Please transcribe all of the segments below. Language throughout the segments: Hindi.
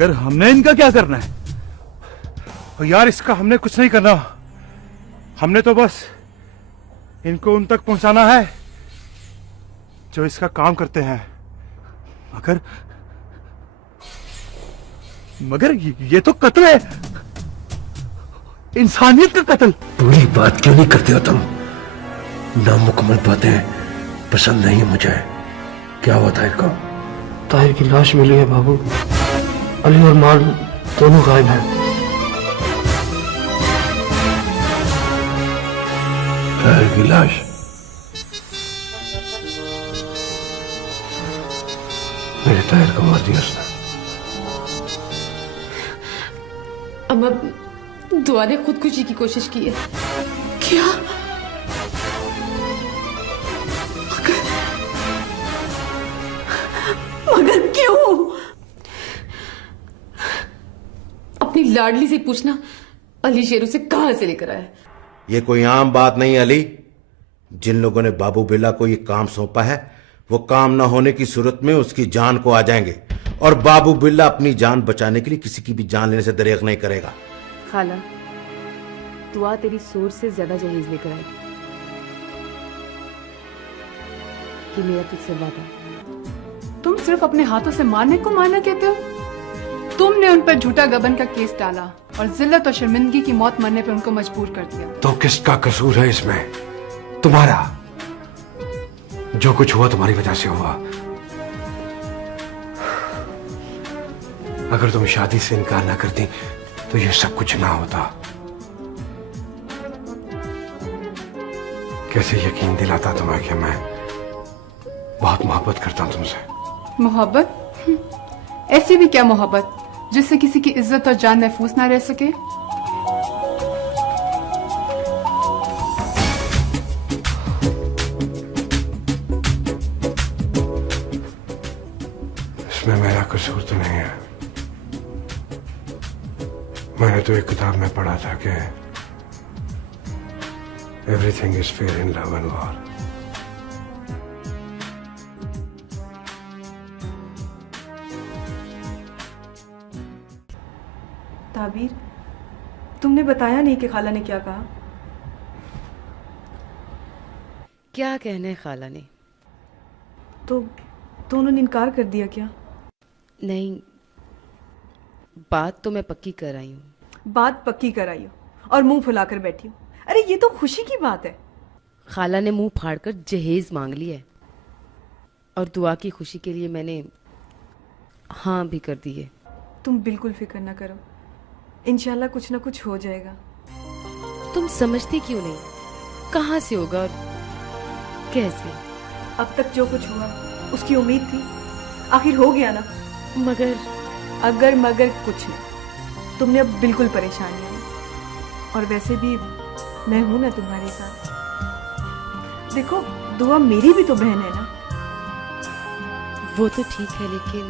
मगर हमने इनका क्या करना है? और यार इसका हमने कुछ नहीं करना, हमने तो बस इनको उन तक पहुंचाना है जो इसका काम करते हैं। मगर मगर ये तो कत्ल है, इंसानियत का कत्ल। पूरी बात क्यों नहीं करते हो तुम? नामुकम्मल बातें पसंद नहीं मुझे। क्या हुआ ताहिर को? ताहिर की लाश मिली है बाबू, अली और माल दोनों गायब हैं। ताहिर की लाश? मेरे ताहिर को मार दिया उसने। अम्मा, दुआ ने खुदकुशी की कोशिश की है। क्या? मगर क्यों? अपनी लाडली से पूछना अली शेरू से कहां से लेकर आया। ये कोई आम बात नहीं अली। जिन लोगों ने बाबू बिल्ला को ये काम सौंपा है वो काम ना होने की सूरत में उसकी जान को आ जाएंगे, और बाबू बिल्ला अपनी जान बचाने के लिए किसी की भी जान लेने से दरेग नहीं करेगा। खाला, दुआ तेरी सोच से ज्यादा जहेज लेकर आएगी। कि मेरा तुझसे वादा। तुम सिर्फ अपने हाथों से मारने को मारना कहते हो? तुमने उन पर झूठा गबन का केस डाला और जिल्लत और शर्मिंदगी की मौत मरने पर उनको मजबूर कर दिया। तो किसका कसूर है इसमें? तुम्हारा। जो कुछ हुआ तुम्हारी वजह से हुआ। अगर तुम शादी से इनकार ना करती तो ये सब कुछ ना होता। कैसे यकीन दिलाता तुम्हें कि मैं बहुत मोहब्बत करता हूं तुमसे। मोहब्बत? ऐसी भी क्या मोहब्बत जिससे किसी की इज्जत और जान महफूज ना रह सके? इसमें मेरा कसूर तो नहीं है। मैंने तो एक किताब में पढ़ा था कि everything is fair in love and war. Tabeer, तुमने बताया नहीं कि खाला ने क्या कहा? क्या कहने खाला ने? तो उन्होंने इनकार कर दिया क्या? नहीं, बात तो मैं पक्की कर आई हूँ। बात पक्की कराई हो और मुंह फुलाकर बैठी हो। अरे ये तो खुशी की बात है। खाला ने मुंह फाड़कर जहेज मांग लिया है, और दुआ की खुशी के लिए मैंने हाँ भी कर दी है। तुम बिल्कुल फिक्र ना करो, इंशाल्लाह कुछ ना कुछ हो जाएगा। तुम समझती क्यों नहीं? कहाँ से होगा और कैसे? अब तक जो कुछ हुआ उसकी उम्मीद थी, आखिर हो गया ना। मगर अगर मगर कुछ नहीं, तुमने अब बिल्कुल परेशान नहीं है। और वैसे भी मैं हूं ना तुम्हारे साथ। देखो, दुआ मेरी भी तो बहन है ना। वो तो ठीक है, लेकिन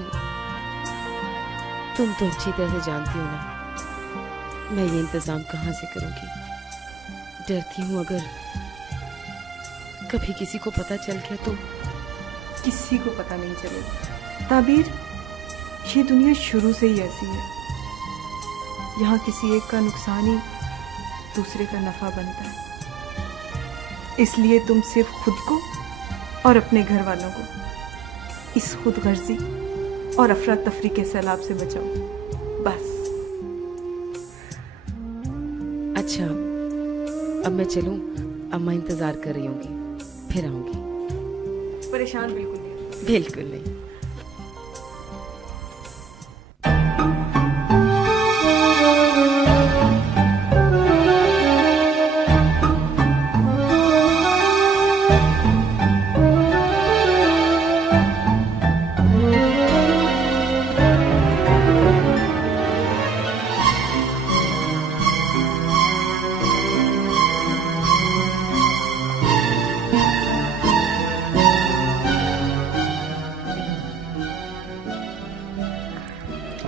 तुम तो अच्छी तरह से जानती हो ना मैं ये इंतजाम कहाँ से करूंगी। डरती हूँ अगर कभी किसी को पता चल गया तो। किसी को पता नहीं चलेगा ताबीर। ये दुनिया शुरू से ही ऐसी है, यहाँ किसी एक का नुकसान ही दूसरे का नफा बनता है। इसलिए तुम सिर्फ खुद को और अपने घर वालों को इस खुदगर्जी और अफरा तफरी के सैलाब से बचाओ, बस। अच्छा, अब मैं चलूं? अम्मा इंतजार कर रही होंगी, फिर आऊंगी। परेशान बिल्कुल नहीं। बिल्कुल नहीं।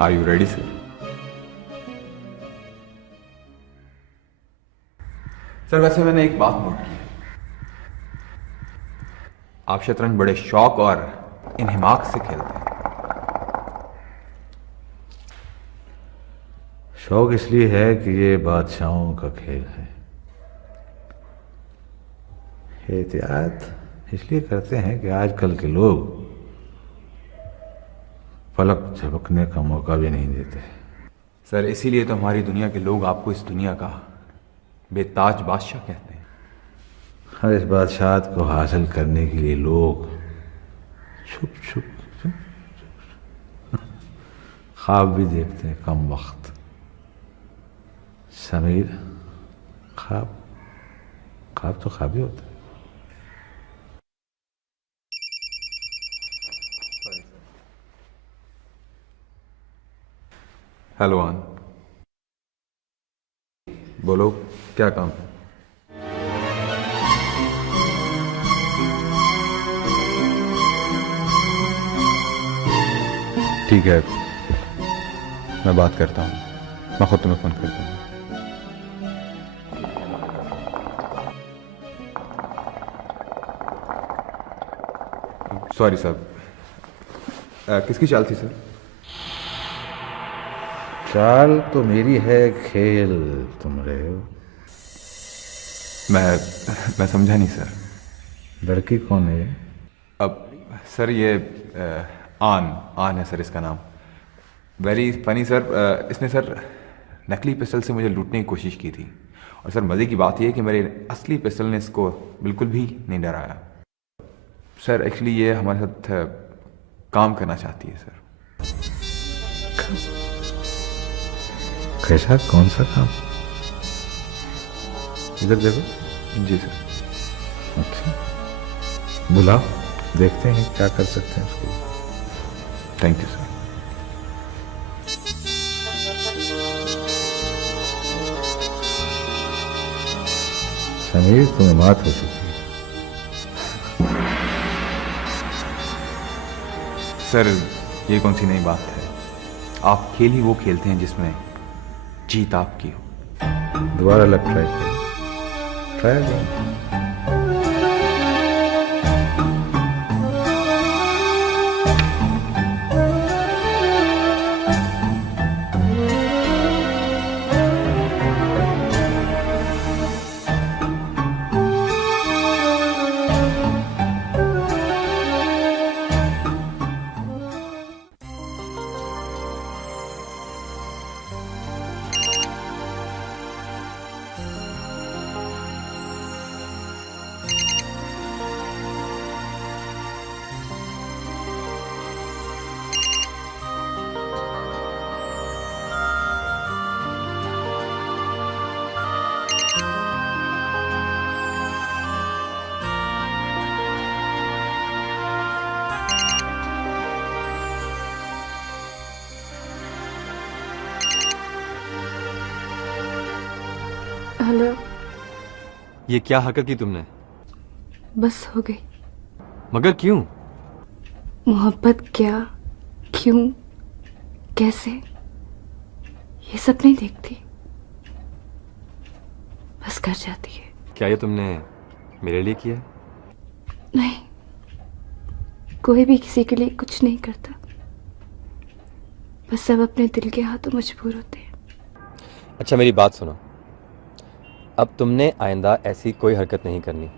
Are you ready, sir? Sir, वैसे मैंने एक बात नोट की। आप शतरंज बड़े शौक और इन्हिमाक से खेलते हैं। शौक इसलिए है कि ये बादशाहों का खेल है। एहतियात इसलिए करते हैं कि आजकल के लोग पलक झपकने का मौका भी नहीं देते। सर इसीलिए तो हमारी दुनिया के लोग आपको इस दुनिया का बेताज बादशाह कहते हैं। और इस बादशाहत को हासिल करने के लिए लोग छुप छुप ख्वाब भी देखते हैं कम वक्त। समीर, ख्वाब ख्वाब तो ख्वाब ही होता है। हेलो आन, बोलो क्या काम है? ठीक है, मैं बात करता हूँ, मैं खुद तुम्हें फोन करता हूँ। सॉरी साहब, किसकी चाल थी सर? चाल तो मेरी है, खेल तुम रहे हो। मैं समझा नहीं सर। लड़की कौन है? अब सर ये आन है सर इसका नाम। वेरी फनी सर, इसने सर नकली पिस्टल से मुझे लूटने की कोशिश की थी। और सर मज़े की बात यह है कि मेरे असली पिस्टल ने इसको बिल्कुल भी नहीं डराया। सर एक्चुअली ये हमारे साथ काम करना चाहती है सर। कैसा, कौन सा काम? इधर देखो। जी सर। अच्छा, बुलाओ, देखते हैं क्या कर सकते हैं उसको। Thank you sir. समीर, तुम्हें मात हो चुकी है। सर ये कौन सी नई बात है? आप खेल ही वो खेलते हैं जिसमें जीत आपकी हो। दोबारा लग ट्राई करो, ट्राई करो। हेलो। ये क्या हरकत की तुमने? बस हो गई। मगर क्यों? मोहब्बत क्या, क्यों, कैसे, ये सब नहीं देखती, बस कर जाती है। क्या ये तुमने मेरे लिए किया? नहीं, कोई भी किसी के लिए कुछ नहीं करता, बस सब अपने दिल के हाथों मजबूर होते हैं। अच्छा मेरी बात सुनो, अब तुमने आइंदा ऐसी कोई हरकत नहीं करनी,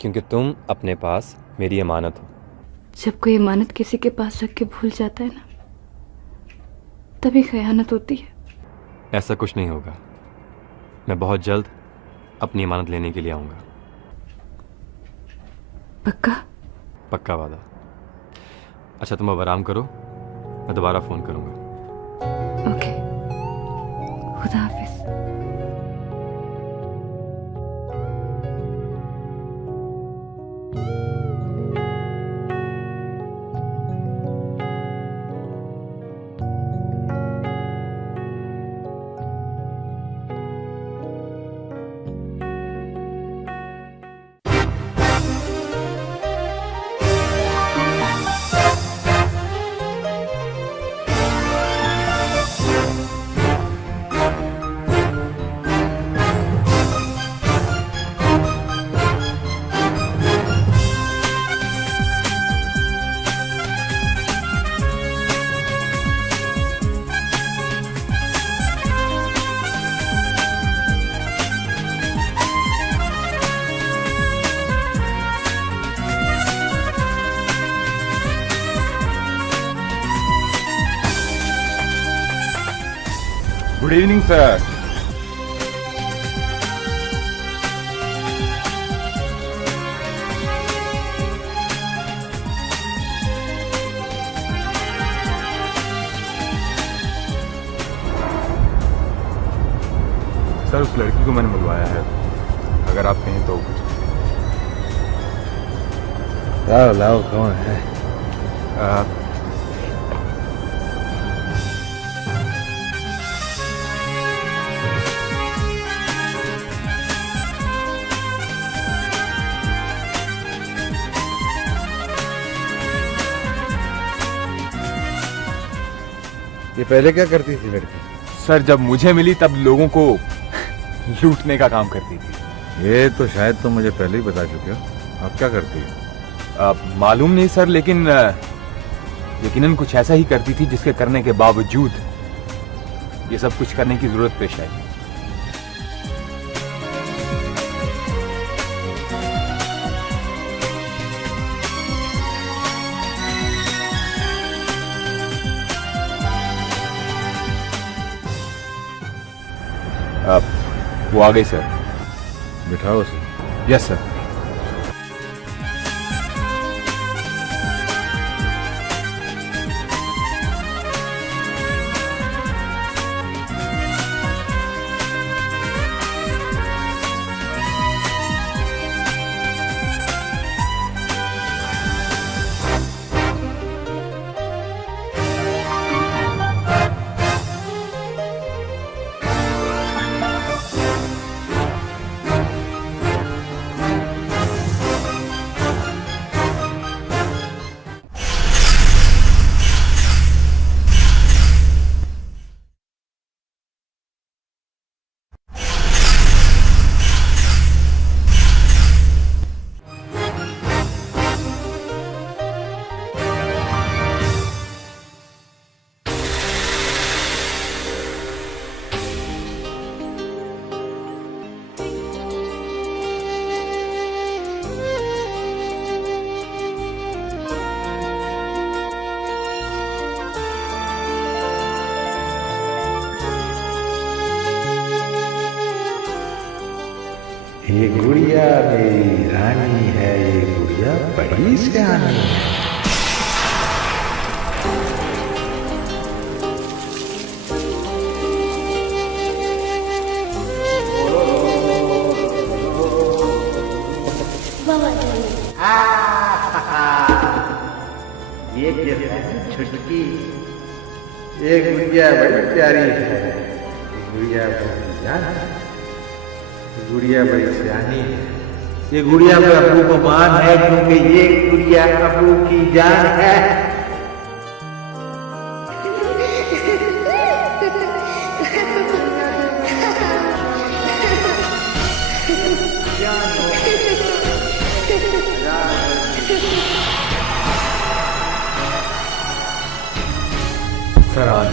क्योंकि तुम अपने पास मेरी अमानत हो। जब कोई अमानत किसी के पास रख के भूल जाता है ना, तभी खयानत होती है। ऐसा कुछ नहीं होगा, मैं बहुत जल्द अपनी अमानत लेने के लिए आऊँगा। पक्का? पक्का वादा। अच्छा तुम अब आराम करो, मैं दोबारा फ़ोन करूँगा। ओके, खुदा हाफिज। Evening sir. सर उस लड़की को मैंने बुलवाया है, अगर आप कहें तो। लाओ लाओ, कौन है? ये पहले क्या करती थी लड़की? सर जब मुझे मिली तब लोगों को लूटने का काम करती थी। ये तो शायद तुम मुझे पहले ही बता चुके हो। अब क्या करती है? मालूम नहीं सर, लेकिन यकीनन कुछ ऐसा ही करती थी जिसके करने के बावजूद ये सब कुछ करने की जरूरत पेश आई। वो आ गई सर। बिठाओ उसे। Yes sir. ये गुड़िया मेरी रानी है, ये गुड़िया बड़ी सियानी है। ये छुटकी, ये गुड़िया बड़ी प्यारी है, गुड़िया बड़ी जान है, गुड़िया बड़ी सियानी है। ये गुड़िया में अबू को मान है, क्योंकि ये गुड़िया अबू की जान है। सर आन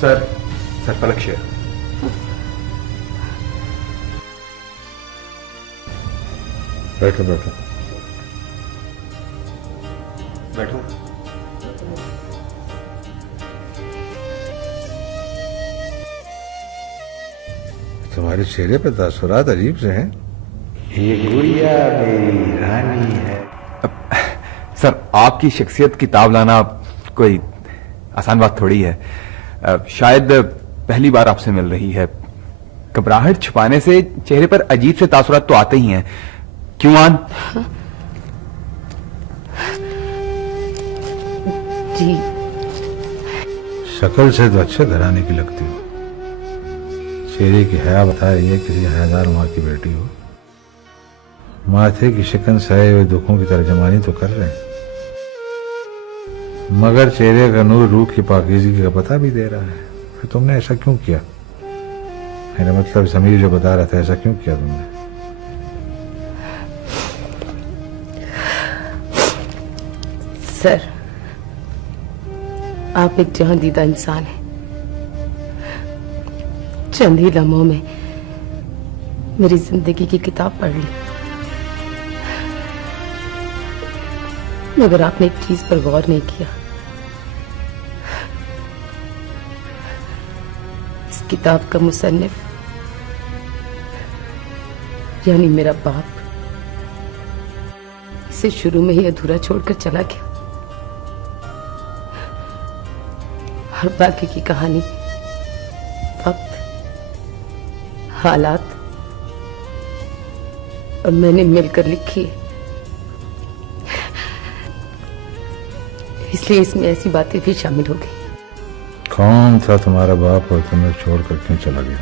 सर पलक शेर। बैठो बैठो बैठो। तुम्हारे चेहरे पे तासुरात अजीब से हैं। ये गुड़िया मेरी रानी है। सर आपकी शख्सियत की ताब लाना कोई आसान बात थोड़ी है। शायद पहली बार आपसे मिल रही है, घबराहट छुपाने से चेहरे पर अजीब से तासुरात तो आते ही हैं। क्यों आन? जी शक्ल से तो अच्छे घराने की लगती हो, चेहरे की हया बताए ये किसी हयादार माँ की बेटी हो। माथे की शिकन सहे हुए दुखों की तर्जमानी तो कर रहे हैं, मगर चेहरे का नूर रूह की पाकीज़गी का पता भी दे रहा है। फिर तुमने ऐसा क्यों किया? मेरा मतलब समीर जो बता रहा था, ऐसा क्यों किया तुमने? सर आप एक जहां दीदा इंसान हैं। चंद ही लम्हों में मेरी जिंदगी की किताब पढ़ ली, मगर आपने एक चीज पर गौर नहीं किया। किताब का मुसन्निफ यानी मेरा बाप इसे शुरू में ही अधूरा छोड़कर चला गया। और बाकी की कहानी वक्त, हालात और मैंने मिलकर लिखी है। इसलिए इसमें ऐसी बातें भी शामिल हो गई। कौन था तुम्हारा बाप और तुम्हें छोड़कर क्यों चला गया?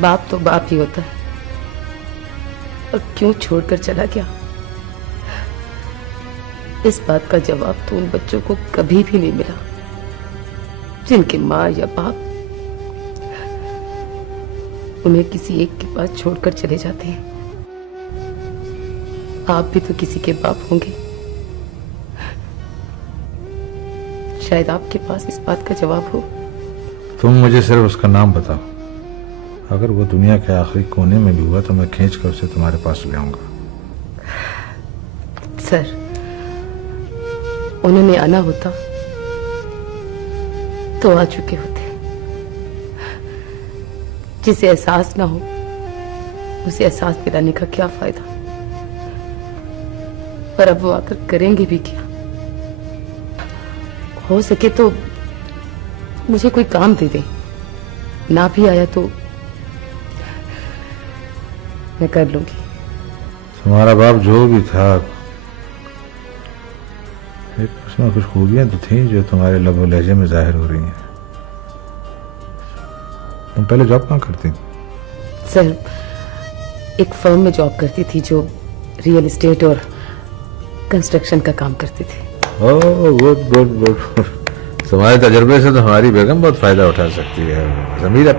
बाप तो बाप ही होता है, और क्यों छोड़कर चला गया इस बात का जवाब तो उन बच्चों को कभी भी नहीं मिला जिनके माँ या बाप उन्हें किसी एक के पास छोड़कर चले जाते हैं। आप भी तो किसी के बाप होंगे, शायद आपके पास इस बात का जवाब हो। तुम मुझे सिर्फ उसका नाम बताओ, अगर वो दुनिया के आखिरी कोने में भी हुआ तो मैं खींच कर उसे तुम्हारे पास ले आऊंगा। सर, उन्होंने आना होता तो आ चुके होते। जिसे एहसास ना हो उसे एहसास दिलाने का क्या फायदा। पर अब वो आकर करेंगे भी क्या? हो सके तो मुझे कोई काम दे दे, ना भी आया तो मैं कर लूंगी। तुम्हारा बाप जो भी था, एक उसमें कुछ खूबियां तो थी जो तुम्हारे लबो लहजे में जाहिर हो रही हैं। तुम पहले जॉब कहाँ करती थी? सर, एक फर्म में जॉब करती थी जो रियल एस्टेट और कंस्ट्रक्शन का काम करती थी। ओह, गुड गुड गुड। तुम्हारे तजुर्बे से तो हमारी बेगम बहुत फायदा उठा सकती है। जमीर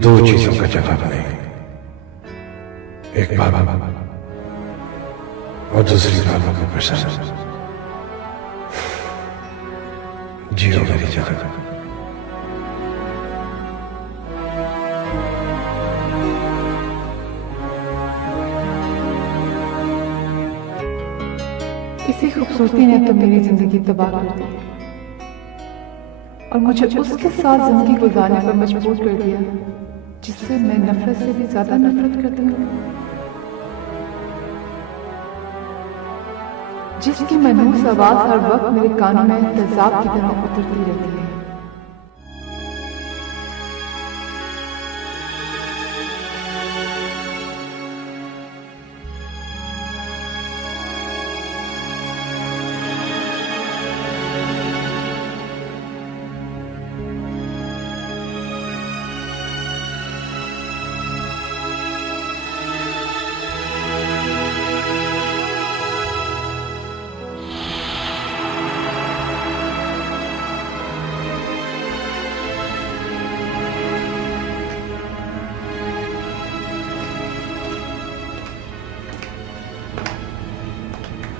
दो चीजों का जवाब नहीं, एक बाबा और दूसरी बाबा को पसंद। जियो मेरी जान। इसी खूबसूरती ने तो मेरी जिंदगी तबाह कर दी और मुझे उसके साथ जिंदगी गुजारने पर मजबूर कर दिया जिससे मैं नफरत से भी ज्यादा नफरत करती हूँ, जिसकी मनहूस आवाज हर वक्त मेरे कानों में तेजाब की तरह उतरती रहती है।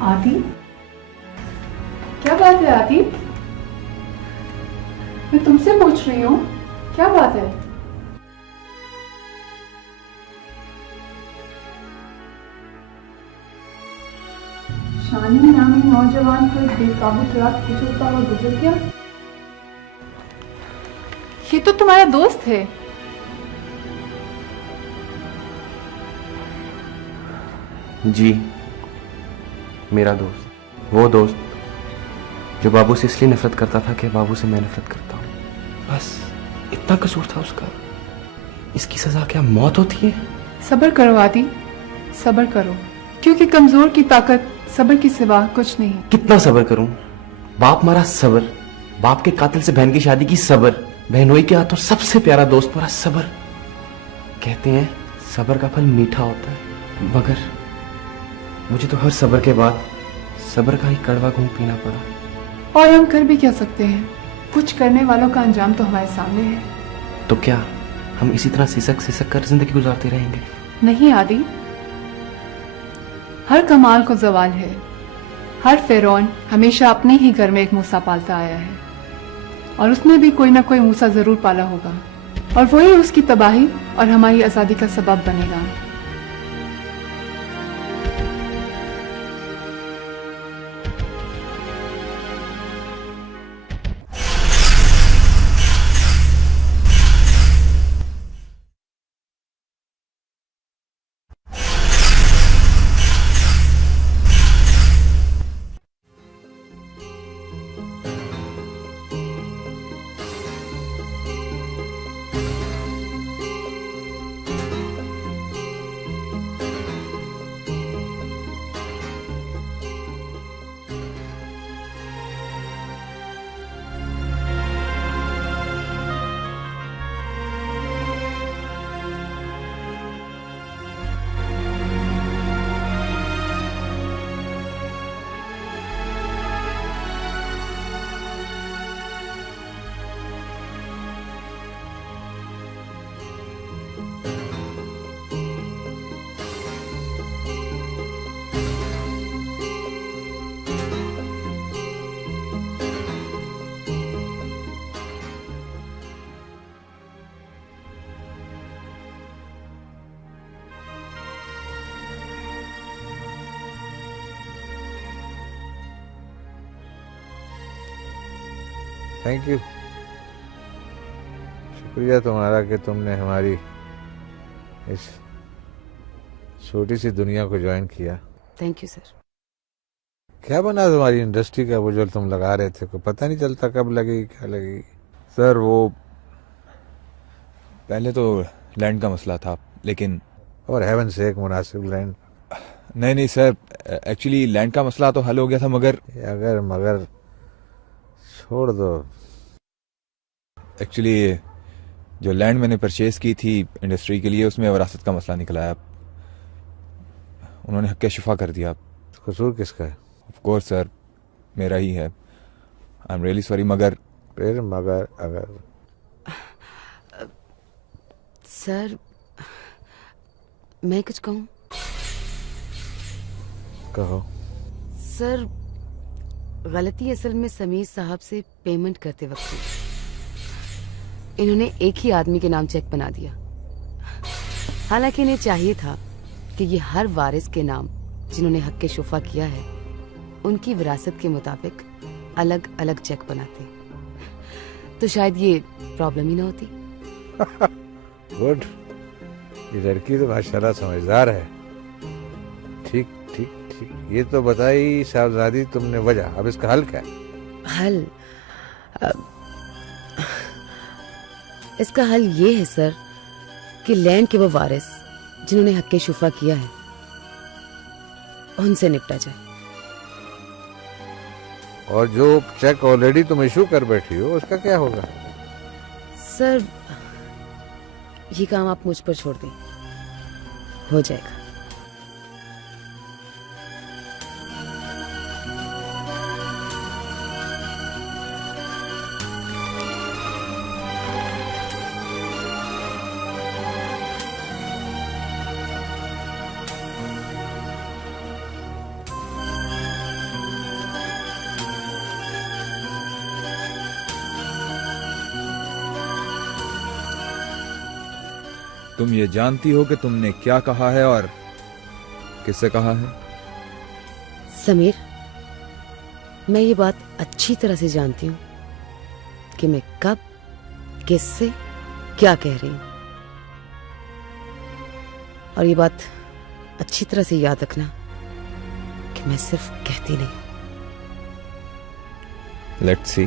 आदि, क्या बात है आदि? मैं तुमसे पूछ रही हूँ, क्या बात है? शानी नामी नौजवान को एक बेकाबू रात कुचलता हुआ गुजर गया। ये तो तुम्हारा दोस्त है। जी, मेरा दोस्त, वो दोस्त जो बाबू से इसलिए नफरत करता था कि बाबू से मैं नफरत करता हूँ। बस इतना कसूर था उसका। इसकी सजा क्या मौत होती है? सब्र करो आदि, सब्र करो, क्योंकि कमजोर की ताकत सब्र के सिवा कुछ नहीं। कितना सब्र करूं? बाप मारा सब्र, बाप के कातिल से बहन की शादी की सब्र, बहनोई के हाथों सबसे प्यारा दोस्त मारा सब्र। कहते हैं सब्र का फल मीठा होता है, मगर मुझे तो हर सब्र के बाद सब्र का ही कड़वा घूंट पीना पड़ा। और हम कर भी क्या सकते हैं? कुछ करने वालों का अंजाम तो हमारे सामने है। तो क्या हम इसी तरह सिसक सिसक कर जिंदगी गुजारते रहेंगे? नहीं आदि, हर कमाल को जवाल है। हर फिरौन हमेशा अपने ही घर में एक मूसा पालता आया है, और उसने भी कोई ना कोई मूसा जरूर पाला होगा, और वही उसकी तबाही और हमारी आजादी का सबब बनेगा। थैंक यू, शुक्रिया तुम्हारा कि तुमने हमारी इस छोटी सी दुनिया को ज्वाइन किया। Thank you sir. क्या बना तुम्हारी इंडस्ट्री का? वो जो तुम लगा रहे थे, कोई पता नहीं चलता कब लगेगी क्या लगेगी। सर वो पहले तो लैंड का मसला था, लेकिन और हेवन से एक मुनासिब लैंड। नहीं सर, एक्चुअली लैंड का मसला तो हल हो गया था, मगर मगर छोड़ दो। एक्चुअली जो लैंड मैंने परचेज की थी इंडस्ट्री के लिए, उसमें वरासत का मसला निकला है। उन्होंने हक शुफा कर दिया। कसूर किसका है? ऑफ कोर्स सर, मेरा ही है। I am really sorry. मगर अगर सर मैं कुछ कहूँ? कहो। सर गलती असल में समीर साहब से पेमेंट करते वक्त हुई। इन्होंने एक ही आदमी के नाम चेक बना दिया। हालांकि इन्हें चाहिए था कि ये हर वारिस के नाम जिन्होंने हक के शुफा किया है उनकी विरासत के मुताबिक अलग अलग चेक बनाते, तो शायद ये प्रॉब्लम ही ना होती। गुड, ये लड़की तो माशाल्लाह समझदार है। ठीक ठीक ठीक, ये तो बताई साहबजादी तुमने वजह। अब इसका हल क्या है? हल इसका हल ये है सर कि लैंड के वो वारिस जिन्होंने हक शुफा किया है उनसे निपटा जाए। और जो चेक ऑलरेडी तुम इशू कर बैठी हो उसका क्या होगा? सर ये काम आप मुझ पर छोड़ दें, हो जाएगा। तुम ये जानती हो कि तुमने क्या कहा है और किससे कहा है? समीर, मैं ये बात अच्छी तरह से जानती हूँ कि मैं कब किससे क्या कह रही हूँ, और ये बात अच्छी तरह से याद रखना कि मैं सिर्फ कहती नहीं। Let's see.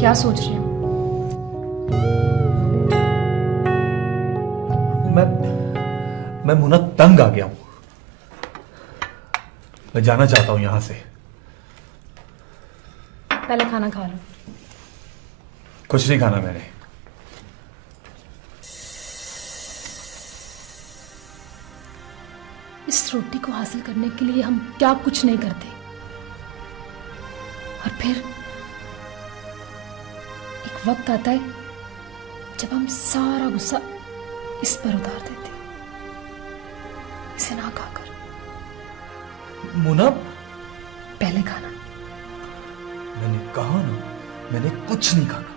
क्या सोच रही हूँ? मैं मुन्ना तंग आ गया हूं। मैं जाना चाहता हूं यहां से। पहले खाना खा लो। कुछ नहीं खाना मैंने। इस रोटी को हासिल करने के लिए हम क्या कुछ नहीं करते, और फिर एक वक्त आता है जब हम सारा गुस्सा इस पर उतार देते, इसे ना खाकर। मुन्ना, पहले खाना। मैंने कहा ना, मैंने कुछ नहीं खाना।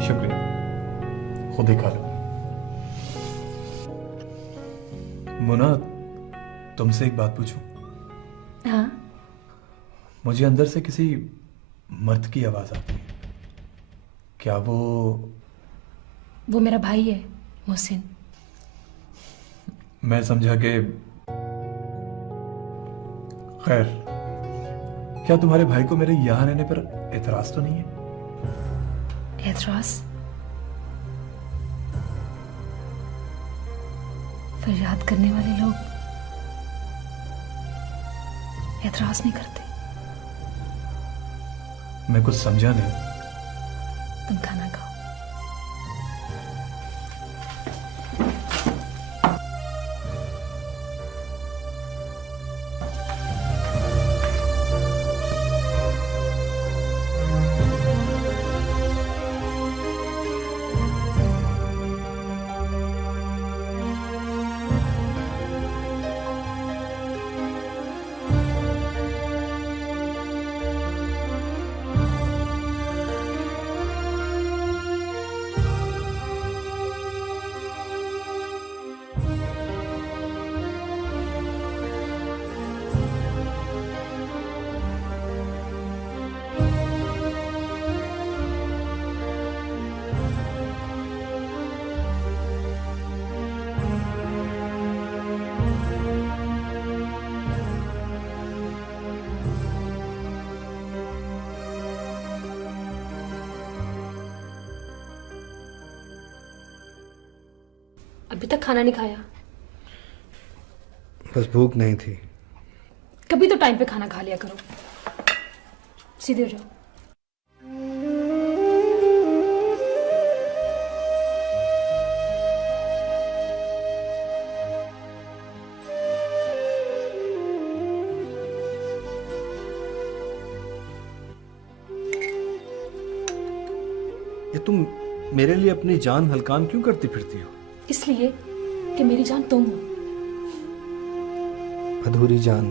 शुक्रिया, खुद ही खा लो। मुन्ना, तुमसे एक बात पूछूं? हाँ। मुझे अंदर से किसी मर्द की आवाज आती है। क्या वो मेरा भाई है मोहसिन। मैं समझा कि खैर, क्या तुम्हारे भाई को मेरे यहां रहने पर एतराज तो नहीं है? एतराज? फरियाद करने वाले लोग एतराज नहीं करते। मैं कुछ समझा नहीं। तुम खाना खाओ। अभी तक खाना नहीं खाया? बस भूख नहीं थी। कभी तो टाइम पे खाना खा लिया करो। सीधे हो जाओ। ये तुम मेरे लिए अपनी जान हलकान क्यों करती फिरती हो? इसलिए कि मेरी जान तुम हो। अधूरी जान।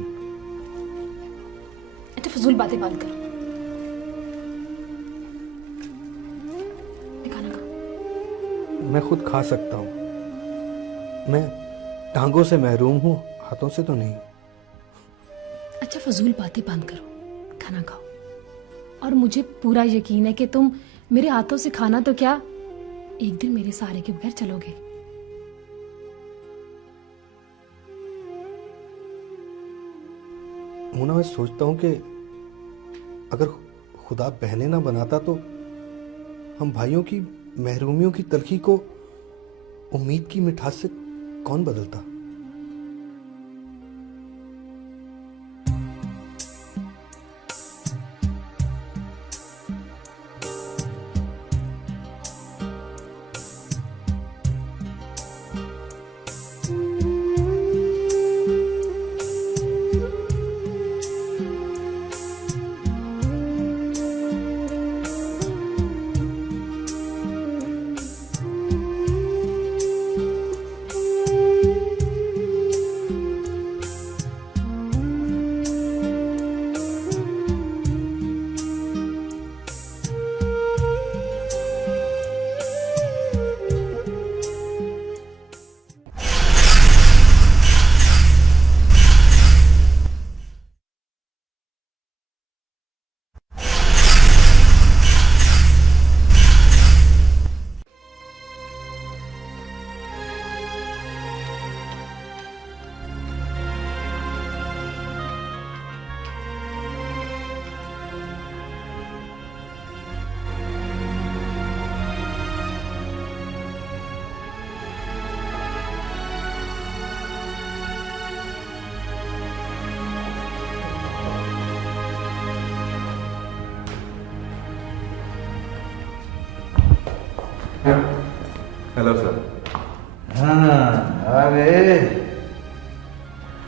अच्छा फजूल बातें बंद करो। खाना खा। मैं खुद खा सकता हूँ। मैं टांगों से महरूम हूँ, हाथों से तो नहीं। अच्छा फजूल बातें बंद करो, खाना खाओ। और मुझे पूरा यकीन है कि तुम मेरे हाथों से खाना तो क्या, एक दिन मेरे सहारे के बगैर चलोगे। मुना, मैं सोचता हूँ कि अगर खुदा बहनें ना बनाता तो हम भाइयों की महरूमियों की तलखी को उम्मीद की मिठास से कौन बदलता। Hello sir. हाँ आ गए।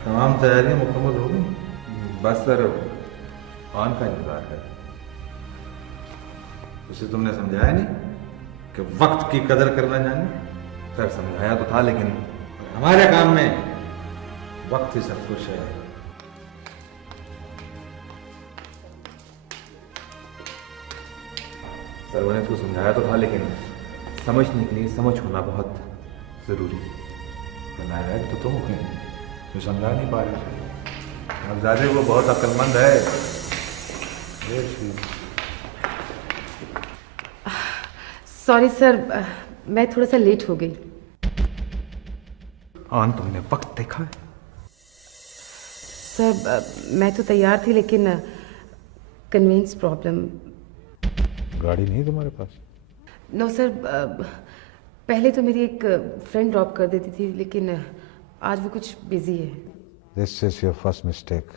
तमाम तैयारियां मुकम्मल हो गई? बस सर ऑन का इंतजार है। उसे तुमने समझाया नहीं कि वक्त की कदर करना जाने? सर समझाया तो था, लेकिन हमारे काम में वक्त ही सब कुछ है। सर मैंने उसको समझाया तो था, लेकिन समझने के लिए समझ होना बहुत जरूरी है। नारायण तो तुम हो जो समझा नहीं पा रहे। अब ज्यादा वो बहुत अक्लमंद है। सॉरी सर, मैं थोड़ा सा लेट हो गई। आन तुमने वक्त देखा है? सर मैं तो तैयार थी, लेकिन कन्वेंस प्रॉब्लम। गाड़ी नहीं तुम्हारे पास? नो सर, पहले तो मेरी एक फ्रेंड ड्रॉप कर देती थी, लेकिन आज वो कुछ बिजी है। This is your first mistake.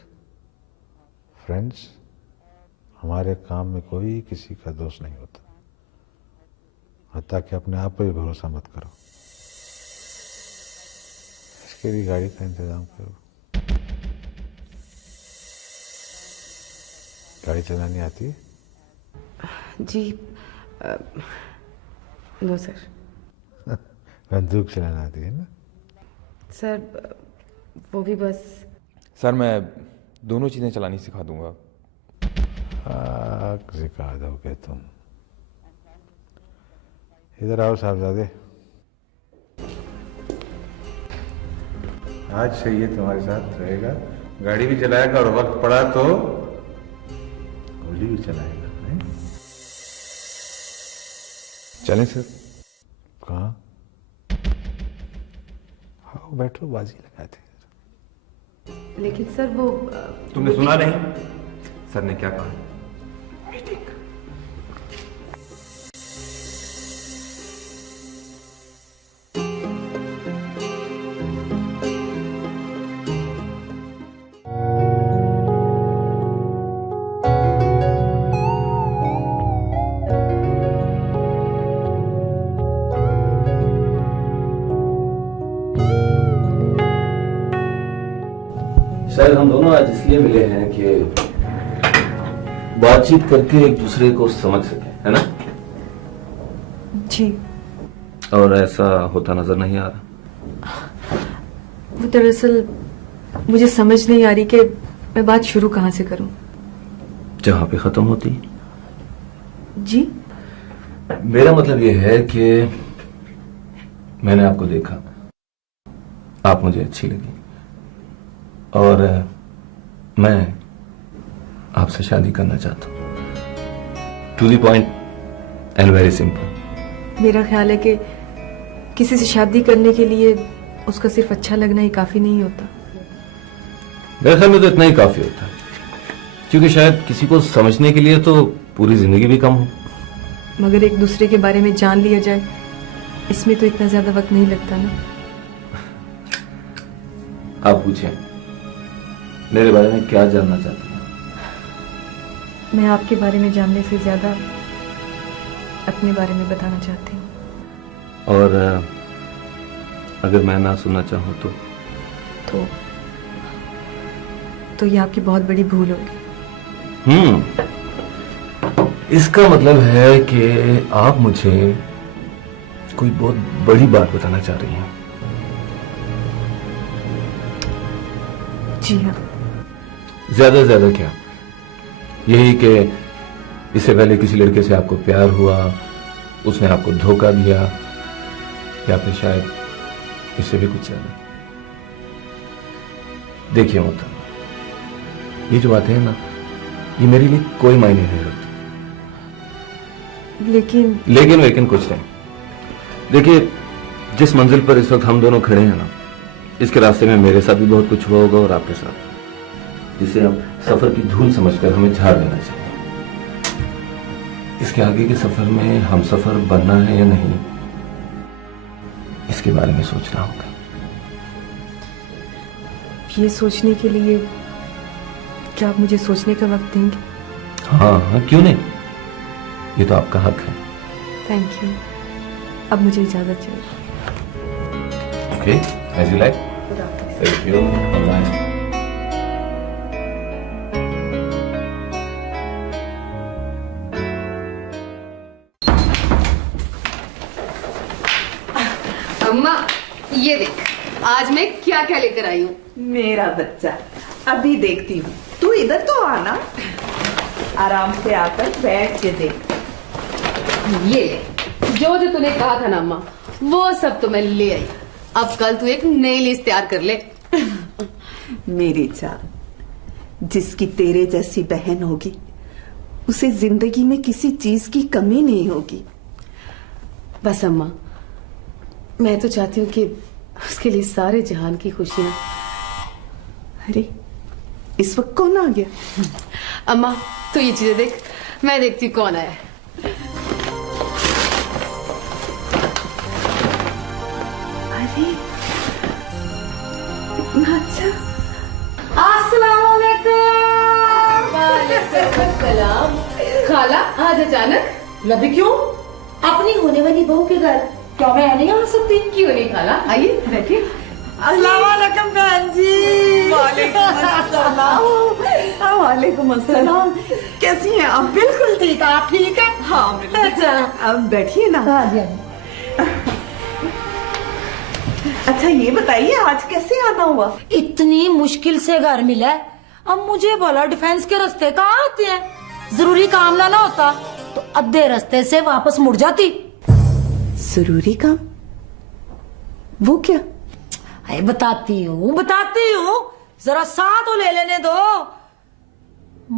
Friends, हमारे काम में कोई किसी का दोस्त नहीं होता, हत्ता कि अपने आप पर भी भरोसा मत करो। इसके लिए गाड़ी का इंतजाम करो। गाड़ी चलानी आती है? जी नो सर। बंदूक चलाना आती है ना? सर वो भी बस। सर मैं दोनों चीज़ें चलानी सिखा दूंगा। सिखा दोगे तुम? इधर आओ साहबजादे। आज से ये तुम्हारे साथ रहेगा, गाड़ी भी चलाएगा और वक्त पड़ा तो गोली भी चलाएगा। चलें सर? कहाँ? आओ बैठो, बाजी लगाते हैं। लेकिन सर वो तुमने सुना नहीं सर ने क्या कहा? मीटिंग। शायद हम दोनों आज इसलिए मिले हैं कि बातचीत करके एक दूसरे को समझ सके, है ना? जी। और ऐसा होता नजर नहीं आ रहा। वो दरअसल मुझे समझ नहीं आ रही कि मैं बात शुरू कहाँ से करूं। जहां पे खत्म होती है। जी? मेरा मतलब यह है कि मैंने आपको देखा, आप मुझे अच्छी लगी और मैं आपसे शादी करना चाहता हूं। To the point and very simple. मेरा ख्याल है कि किसी से शादी करने के लिए उसका सिर्फ अच्छा लगना ही काफी नहीं होता। मेरे ख्याल में तो इतना ही काफी होता है, क्योंकि शायद किसी को समझने के लिए तो पूरी जिंदगी भी कम हो। मगर एक दूसरे के बारे में जान लिया जाए, इसमें तो इतना ज्यादा वक्त नहीं लगता ना। आप पूछें, मेरे बारे में क्या जानना चाहते हैं? मैं आपके बारे में जानने से ज्यादा अपने बारे में बताना चाहती हूँ। और अगर मैं ना सुनना चाहूँ तो ये आपकी बहुत बड़ी भूल होगी। इसका मतलब है कि आप मुझे कोई बहुत बड़ी बात बताना चाह रही हैं। जी हाँ। ज्यादा से ज्यादा क्या? यही कि इससे पहले किसी लड़के से आपको प्यार हुआ, उसने आपको धोखा दिया, या फिर शायद इससे भी कुछ ज्यादा। देखिए मोहतरमा, ये जो बातें हैं ना, ये मेरे लिए कोई मायने नहीं रखती। लेकिन कुछ नहीं। देखिए, जिस मंजिल पर इस वक्त हम दोनों खड़े हैं ना, इसके रास्ते में मेरे साथ भी बहुत कुछ हुआ होगा और आपके साथ, जिसे हम सफर की धूल समझकर हमें झाड़ देना चाहिए। इसके आगे के सफर में हम सफर बनना है या नहीं, इसके बारे में सोचना होगा। ये सोचने के लिए क्या आप मुझे सोचने का वक्त देंगे? हाँ, क्यों नहीं, ये तो आपका हक है। Thank you. अब मुझे इजाजत चाहिए। Okay, as you like. Thank you. Bye. अम्मा, ये देख, आज मैं क्या क्या लेकर आई हूँ। मेरा बच्चा, अभी देखती हूँ। तू इधर तो आना, आराम से आकर बैठ के देख। ये ले, जो जो तूने कहा था ना अम्मा, वो सब तो मैं ले आई। अब कल तू एक नई लिस्ट तैयार कर ले। मेरी जान, जिसकी तेरे जैसी बहन होगी, उसे जिंदगी में किसी चीज की कमी नहीं होगी। बस अम्मा, मैं तो चाहती हूँ कि उसके लिए सारे जहान की खुशियां। अरे, इस वक्त कौन आ गया? अम्मा, तो ये चीजें देख, मैं देखती हूँ कौन आया है। अरे, इतना अच्छा। अस्सलाम। खाला, आज अचानक? लभी क्यों? अपनी होने वाली बहू के घर क्या मैं नहीं आ सकती? क्यों नहीं खाला, आइए बैठिए। अस्सलाम वालेकुम बहन जी। वालेकुम अस्सलाम। कैसी हैं आप? बिल्कुल ठीक, आप ठीक है? हाँ बिल्कुल। अच्छा, अब बैठिए ना। हाँ जी। अच्छा, ये बताइए आज कैसे आना हुआ? इतनी मुश्किल से घर मिला है, अब मुझे बोला डिफेंस के रास्ते कहाँ आते हैं? जरूरी काम ना होता तो आधे रास्ते से वापस मुड़ जाती। जरूरी काम? वो क्या? बताती हूँ, जरा साथ तो ले लेने दो।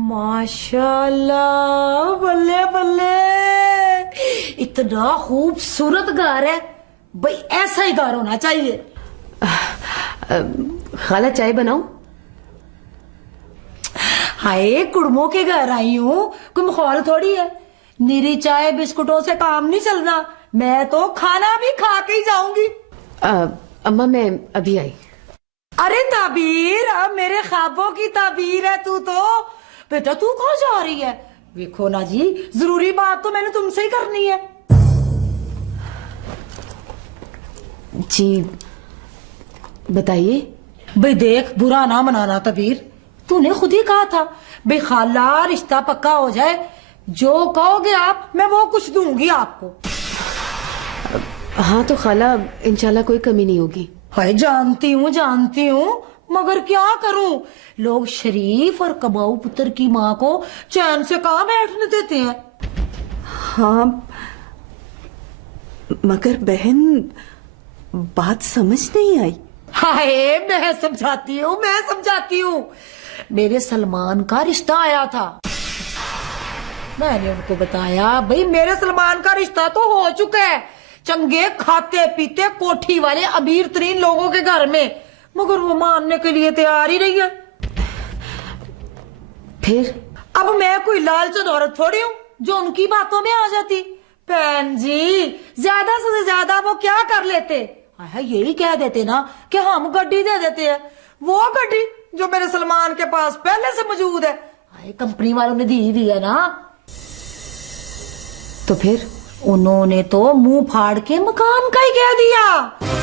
माशाल्लाह, बल्ले बल्ले, इतना खूबसूरत घर है भाई, ऐसा ही घर होना चाहिए। खाला, चाय बनाऊं? हाय, कुड़मों के घर आई हूँ, कोई माहौल थोड़ी है। निरी चाय बिस्कुटों से काम नहीं चलना, मैं तो खाना भी खा के ही जाऊंगी। अम्मा, मैं अभी आई। अरे ताबीर, अब मेरे ख्वाबों की ताबीर है तू तो। बेटा तू कहाँ जा रही है? देखो ना जी, जरूरी बात तो मैंने तुमसे ही करनी है। जी बताइए। भाई देख, बुरा ना मनाना तबीर, तूने खुद ही कहा था भाई खाला रिश्ता पक्का हो जाए, जो कहोगे आप मैं वो कुछ दूंगी आपको। हाँ तो खाला इंशाल्लाह कोई कमी नहीं होगी। हाय जानती हूँ, मगर क्या करूं, लोग शरीफ और कमाऊ पुत्र की माँ को चैन से कहाँ बैठने देते हैं। हाँ मगर बहन बात समझ नहीं आई। हाय मैं समझाती हूँ। मेरे सलमान का रिश्ता आया था, मैंने उनको बताया भाई मेरे सलमान का रिश्ता तो हो चुका है चंगे खाते पीते कोठी वाले अमीर तरीन लोगों के घर में, मगर वो मानने के लिए तैयार ही नहीं है। फिर अब मैं कोई लालचन औरत थोड़ी हूँ जो उनकी बातों में आ जाती। बहन जी ज्यादा से ज्यादा वो क्या कर लेते, यही कह देते ना कि हम गड्डी दे देते हैं, वो गड्डी जो मेरे सलमान के पास पहले से मौजूद है, कंपनी वालों ने दी हुई है ना। तो फिर उन्होंने तो मुंह फाड़ के मकान का ही कह दिया।